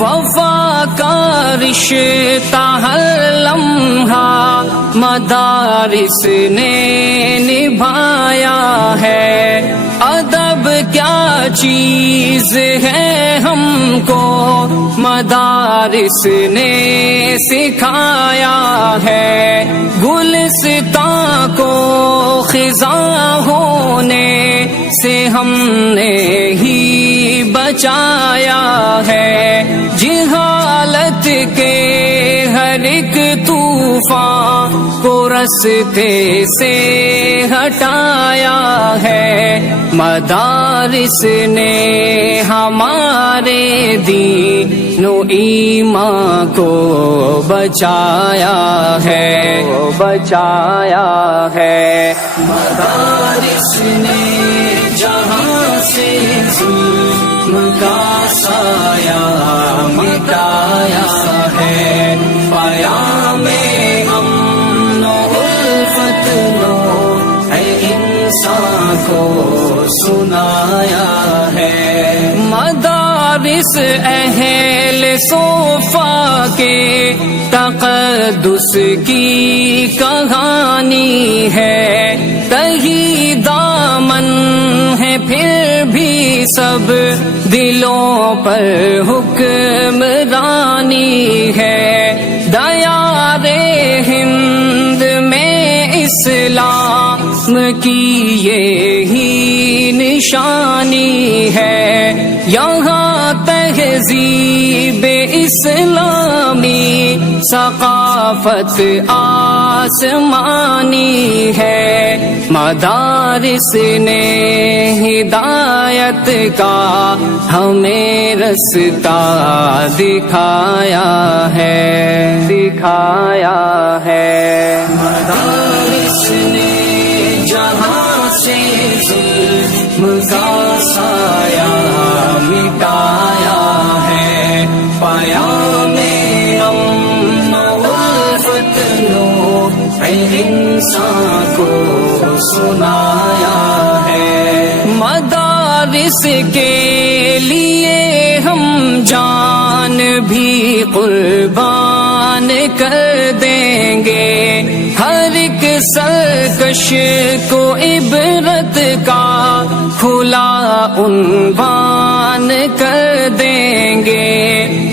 وفا کا رشتہ ہر لمحہ مدارس نے نبھایا ہے، ادب کیا چیز ہے ہم کو مدارس نے سکھایا ہے، گلستان کو خزاں ہونے سے ہم نے ہی بچایا ہے، جہالت کے ہر ایک طوفان کو رستے سے ہٹایا ہے، مدارس نے ہمارے دین و ایمان کو بچایا ہے، مدارس نے جہاں سے ظلم کا سایہ مٹایا ہے، پیام امن و الفت اے انسان کو سنایا ہے، مدارس اہل صوفہ کے تقدس کی کہانی ہے، کہیں دامن ہے پھر بھی سب دلوں پر حکمرانی ہے، دیار ہند میں اسلام کی یہی نشانی ہے، یہاں تہذیب اسلامی ثقافت آسمانی ہے، مدارس نے ہدایت کا ہمیں رستہ دکھایا ہے، مدارس نے جہاں سے ظلم کا سایہ مٹایا ہے، پیام امن و الفت اے انسان کو سنایا ہے، مدارس کے لیے ہم جان بھی قربان کر دیں گے، ہر ایک سرکش کو عبرت کا کھلا عنوان کر دیں گے،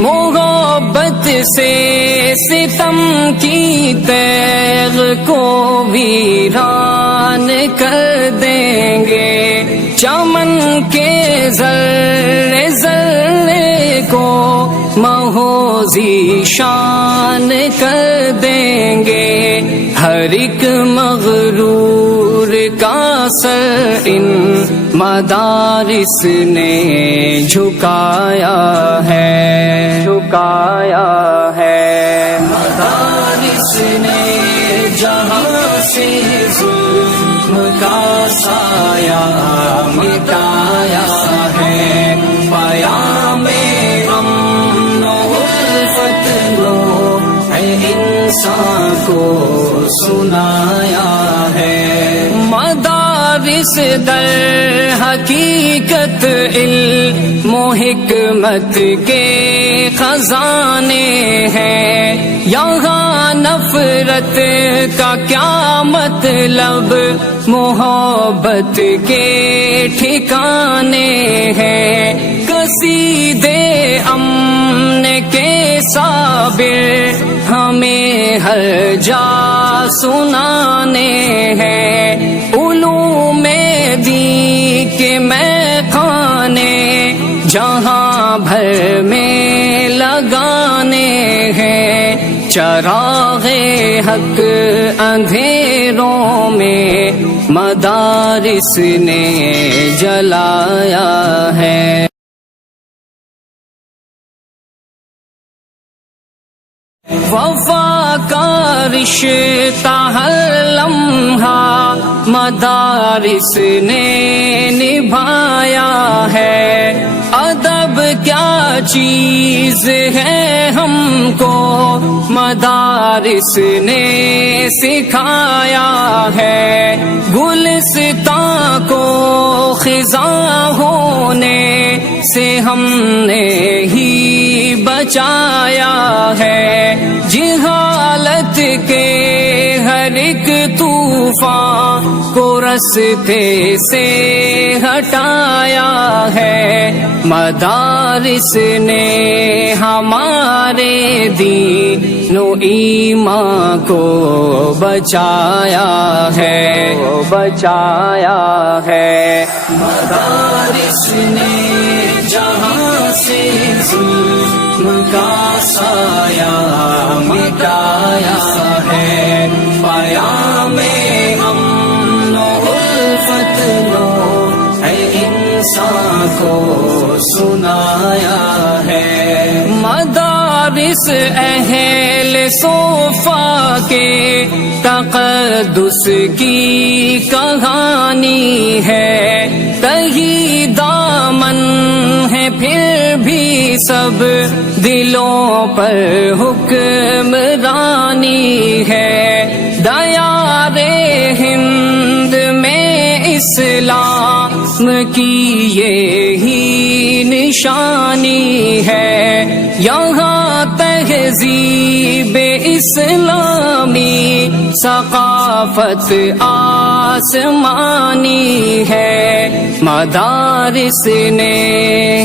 محبت سے ستم کی تیغ کو ویران کر دیں گے، چمن کے ذرے ذرے کو مہوزی شان کر دیں گے، ہر ایک مغرور کا سر ان مدارس نے جھکایا ہے، مدارس نے جہاں سے ظلم کا سایہ مٹایا ہے، پیام امن و الفت اے انسان کو سنایا ہے، مدارس در حقیقت علم و حکمت کے خزانے ہیں، یہاں نفرت کا کیا مطلب محبت کے ٹھکانے ہیں، قصیدے امن کے صابر ہمیں ہر جا سنانے ہیں، علوم دین کے میخانے جہاں بھر میں لگانے ہیں، چراغ حق اندھیروں میں مدارس نے جلایا ہے، وفا کا رشتہ ہر لمحہ مدارس نے نبھایا ہے، ادب کیا چیز ہے ہم کو مدارس نے سکھایا ہے، گلستان کو خزاں ہونے سے ہم نے ہی بچایا ہے، جہالت کے ہر ایک طوفان کو راستے سے ہٹایا ہے، مدارس نے ہمارے دین و ایمان کو بچایا ہے، مدارس نے جہاں سے ظلم کا سایہ مٹایا ہے، پیام امن و الفت لو اے انسان کو سنایا ہے، مدارس اہل صوفہ کے تقدس کی کہانی ہے، کہیں دامن ہے پھر بھی سب دلوں پر حکمرانی ہے، دیار ہند میں اسلام کی یہی نشانی ہے، یہاں تہذیب اسلامی ثقافت آسمانی ہے، مدارس نے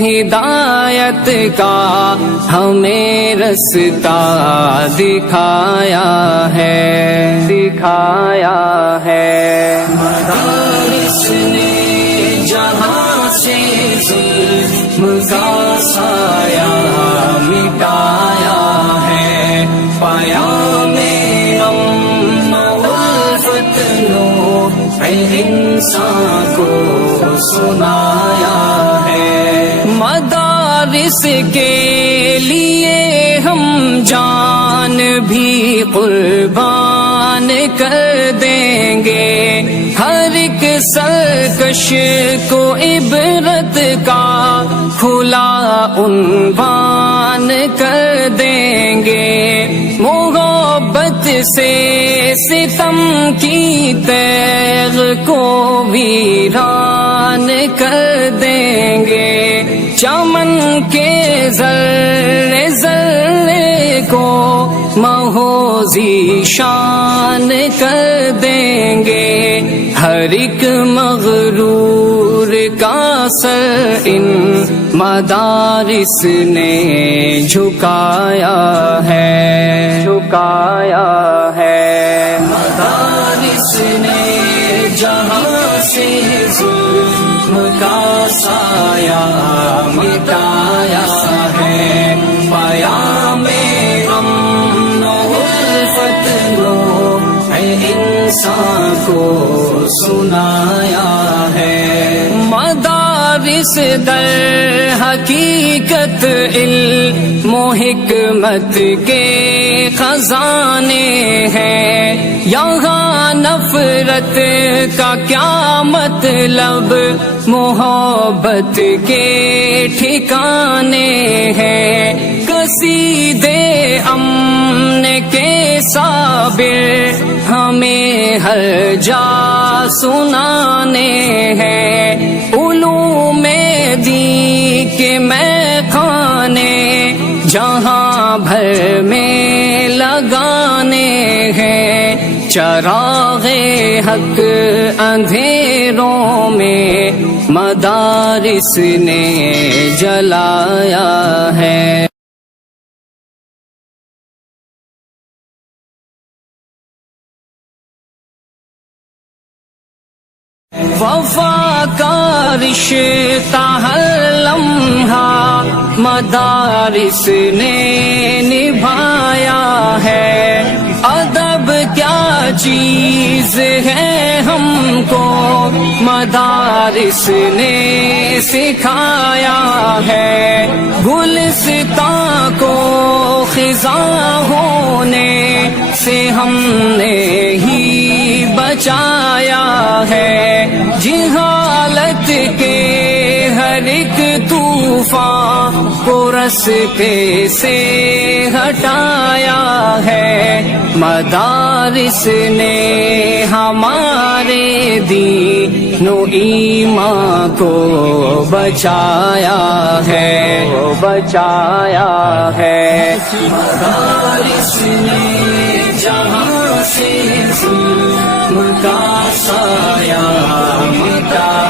ہدایت کا ہمیں رستہ دکھایا ہے، مدارس نے جہاں سے ظلم کا سایہ مٹایا ہے، پیام امن و الفت لو اے انسان کو سنایا ہے، مدارس کے لیے ہم جان بھی قربان کر دیں گے، ہر ایک سرکش کو عبرت کا کھلا عنوان کر دیں گے، محبت سے ستم کی تیغ کو ویران کر دیں گے، چمن کے ذرے ذرے کو مہوزی شان کر دیں گے، ہر ایک مغرور کا سر ان مدارس نے جھکایا ہے، مدارس نے جہاں سے ظلم کا سایہ مٹایا ہے، پیام امن و الفت لو اے انسان کو سنایا ہے، مدارس در حقیقت علم و حکمت کے خزانے ہیں، یہاں نفرت کا کیا مطلب، محبت کے ٹھکانے ہیں، قصیدے امن کے صابر ہمیں ہر جا سنانے ہیں، علوم دین کے میخانے جہاں بھر میں لگانے ہیں، چراغ حق اندھیروں میں مدارس نے جلایا ہے، وفا کا رشتہ ہر لمحہ مدارس نے نبھایا ہے، ادب کیا چیز ہے ہم کو مدارس نے سکھایا ہے، گلستاں کو خزاں ہونے سے ہم نے ہی بچایا ہے، جہالت کے ہر ہر ایک طوفان کو راستے سے ہٹایا ہے، مدارس نے ہمارے دین و ایمان کو بچایا ہے، مدارس نے جہاں سے ظلم کا سایہ مٹایا